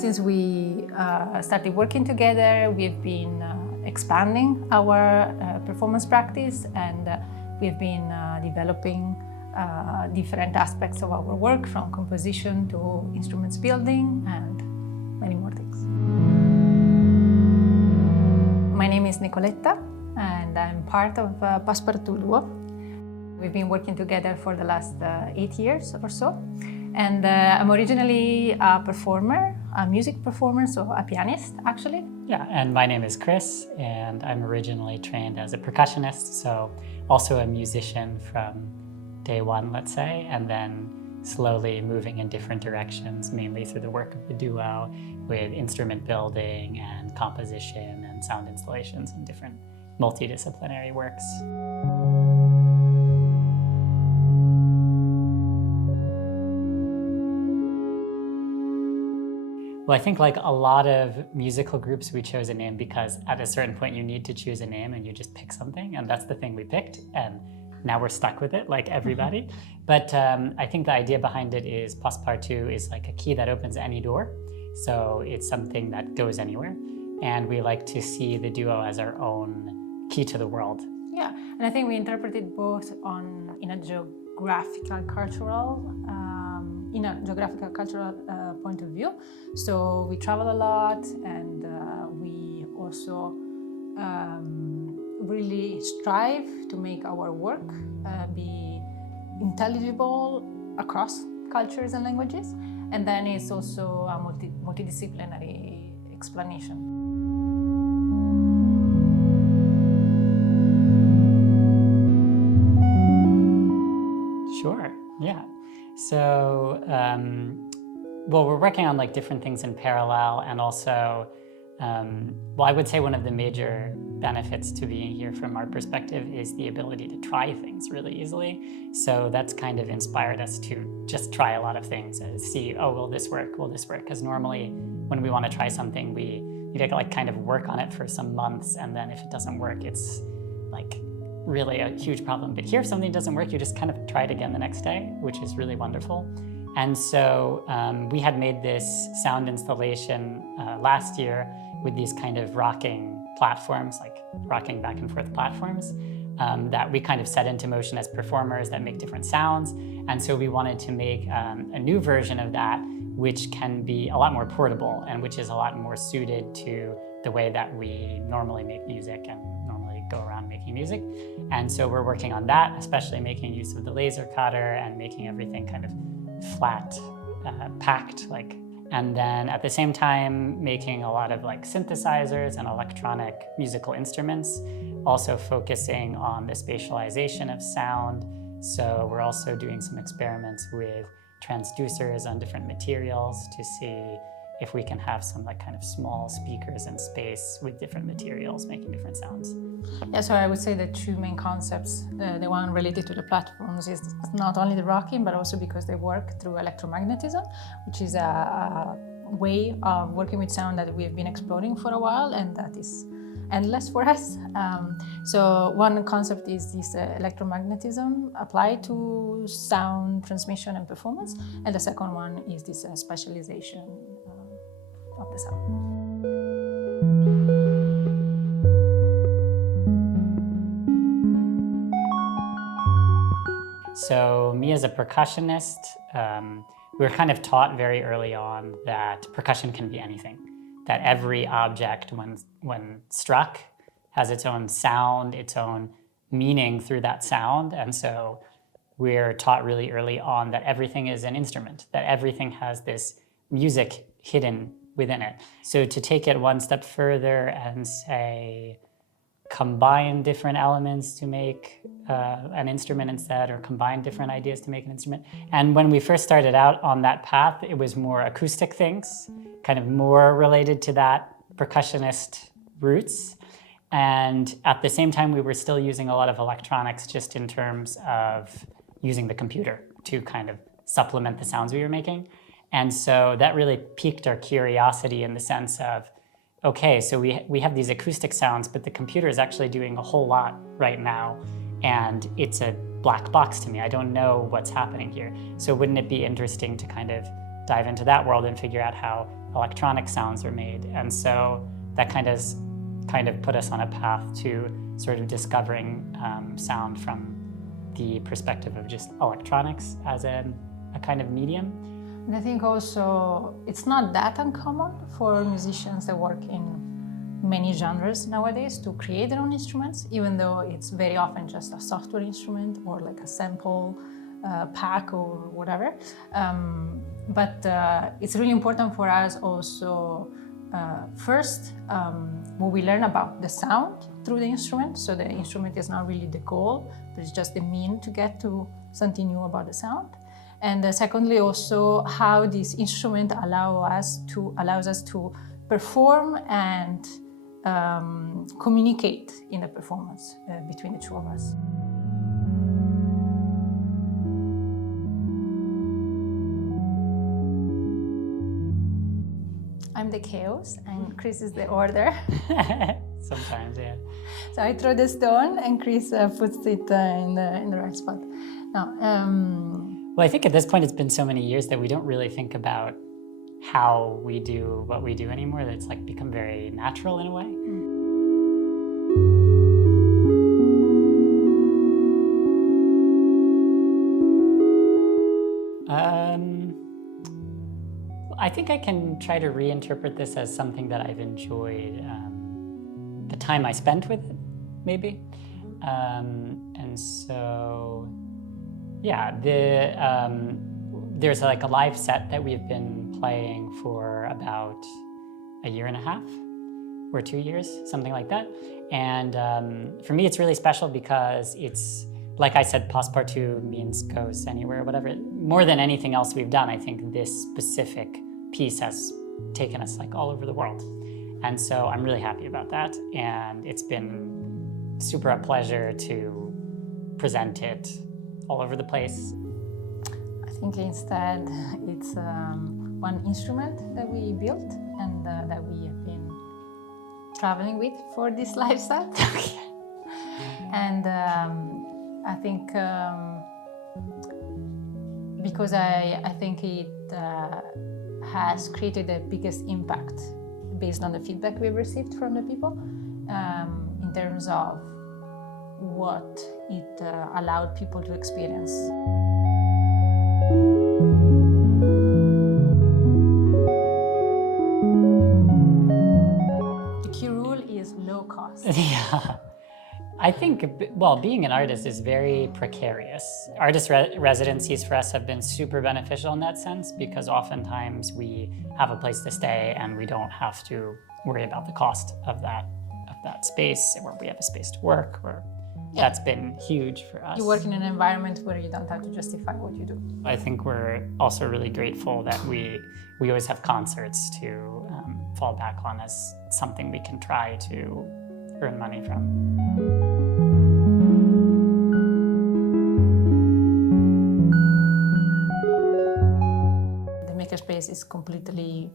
Since we started working together, we've been expanding our performance practice, and we've been developing different aspects of our work, from composition to instruments building and many more things. My name is Nicoletta, and I'm part of Passepartout Duo. We've been working together for the last 8 years or so. And I'm originally a performer, a music performer, so a pianist, actually. Yeah, and my name is Chris, and I'm originally trained as a percussionist, so also a musician from day one, let's say, and then slowly moving in different directions, mainly through the work of the duo with instrument building and composition and sound installations and different multidisciplinary works. Well, I think like a lot of musical groups, we chose a name because at a certain point you need to choose a name and you just pick something, and that's the thing we picked, and now we're stuck with it like everybody. But I think the idea behind it is Passepartout is like a key that opens any door. So it's something that goes anywhere. And we like to see the duo as our own key to the world. Yeah, and I think we interpret it both in a geographical cultural point of view. So we travel a lot, and we also really strive to make our work be intelligible across cultures and languages. And then it's also a multidisciplinary explanation. Sure, yeah. So, well, we're working on like different things in parallel, and also, well, I would say one of the major benefits to being here from our perspective is the ability to try things really easily. So that's kind of inspired us to just try a lot of things and see, oh, will this work? Will this work? Because normally when we want to try something, we need to like kind of work on it for some months, and then if it doesn't work, it's like really a huge problem. But here, if something doesn't work, you just kind of try it again the next day, which is really wonderful. And so we had made this sound installation last year with these kind of rocking platforms, like rocking back and forth platforms that we kind of set into motion as performers that make different sounds. And so we wanted to make a new version of that, which can be a lot more portable and which is a lot more suited to the way that we normally make music and normally go around making music. And so we're working on that, especially making use of the laser cutter and making everything kind of flat, packed, like. And then at the same time, making a lot of like synthesizers and electronic musical instruments, also focusing on the spatialization of sound. So we're also doing some experiments with transducers on different materials to see if we can have some like kind of small speakers in space with different materials making different sounds. Yeah, so I would say the two main concepts, the one related to the platforms is not only the rocking, but also because they work through electromagnetism, which is a way of working with sound that we've been exploring for a while, and that is endless for us. So one concept is this electromagnetism applied to sound transmission and performance, and the second one is this specialization of the sound. So me as a percussionist, we were kind of taught very early on that percussion can be anything, that every object when struck has its own sound, its own meaning through that sound. And so we're taught really early on that everything is an instrument, that everything has this music hidden within it. So to take it one step further and say, combine different elements to make an instrument instead, or combine different ideas to make an instrument. And when we first started out on that path, it was more acoustic things, kind of more related to that percussionist roots. And at the same time, we were still using a lot of electronics just in terms of using the computer to kind of supplement the sounds we were making. And so that really piqued our curiosity in the sense of, okay, so we have these acoustic sounds, but the computer is actually doing a whole lot right now, and it's a black box to me. I don't know what's happening here. So wouldn't it be interesting to kind of dive into that world and figure out how electronic sounds are made. And so that kind of put us on a path to sort of discovering sound from the perspective of just electronics as a kind of medium. And I think also it's not that uncommon for musicians that work in many genres nowadays to create their own instruments, even though it's very often just a software instrument or like a sample pack or whatever. But it's really important for us also, first, what we learn about the sound through the instrument. So the instrument is not really the goal, but it's just the mean to get to something new about the sound. And secondly, also how this instrument allows us to perform and communicate in the performance between the two of us. I'm the chaos and Chris is the order. Sometimes, yeah. So I throw the stone and Chris puts it in the right spot. Now, well, I think at this point it's been so many years that we don't really think about how we do what we do anymore, that it's like become very natural in a way. I think I can try to reinterpret this as something that I've enjoyed, the time I spent with it, maybe. And so, yeah, there's like a live set that we've been playing for about a year and a half or 2 years, something like that. And for me, it's really special because it's, like I said, Passepartout means goes anywhere, whatever. More than anything else we've done, I think this specific piece has taken us like all over the world. And so I'm really happy about that. And it's been super a pleasure to present it all over the place. I think instead it's one instrument that we built and that we have been traveling with for this live set. And I think because I think it has created the biggest impact based on the feedback we've received from the people in terms of what it allowed people to experience. The key rule is low cost. Yeah. I think, well, being an artist is very precarious. Artist residencies for us have been super beneficial in that sense because oftentimes we have a place to stay and we don't have to worry about the cost of that space, or we have a space to work, or that's been huge for us. You work in an environment where you don't have to justify what you do. I think we're also really grateful that we always have concerts to fall back on as something we can try to earn money from. The makerspace is completely,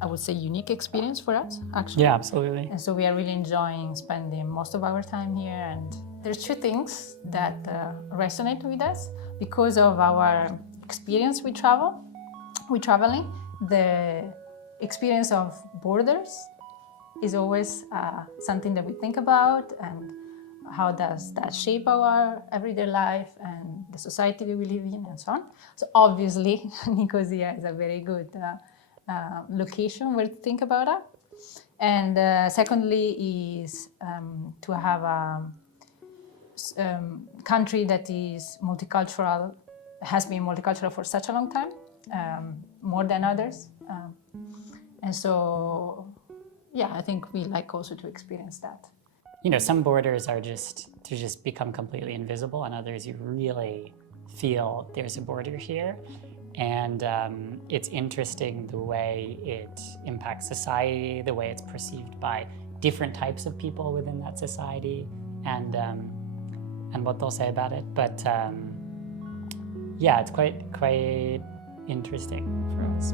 I would say, unique experience for us, actually. Yeah, absolutely. And so we are really enjoying spending most of our time here. And there's two things that resonate with us because of our experience with traveling. The experience of borders is always something that we think about, and how does that shape our everyday life and the society we live in and so on. So obviously, Nicosia is a very good location where to think about that. And secondly is to have a country that is multicultural, has been multicultural for such a long time, more than others. And so, yeah, I think we like also to experience that. You know, some borders are just become completely invisible, and others you really feel there's a border here. And it's interesting the way it impacts society, the way it's perceived by different types of people within that society, and what they'll say about it. But yeah, it's quite interesting for us.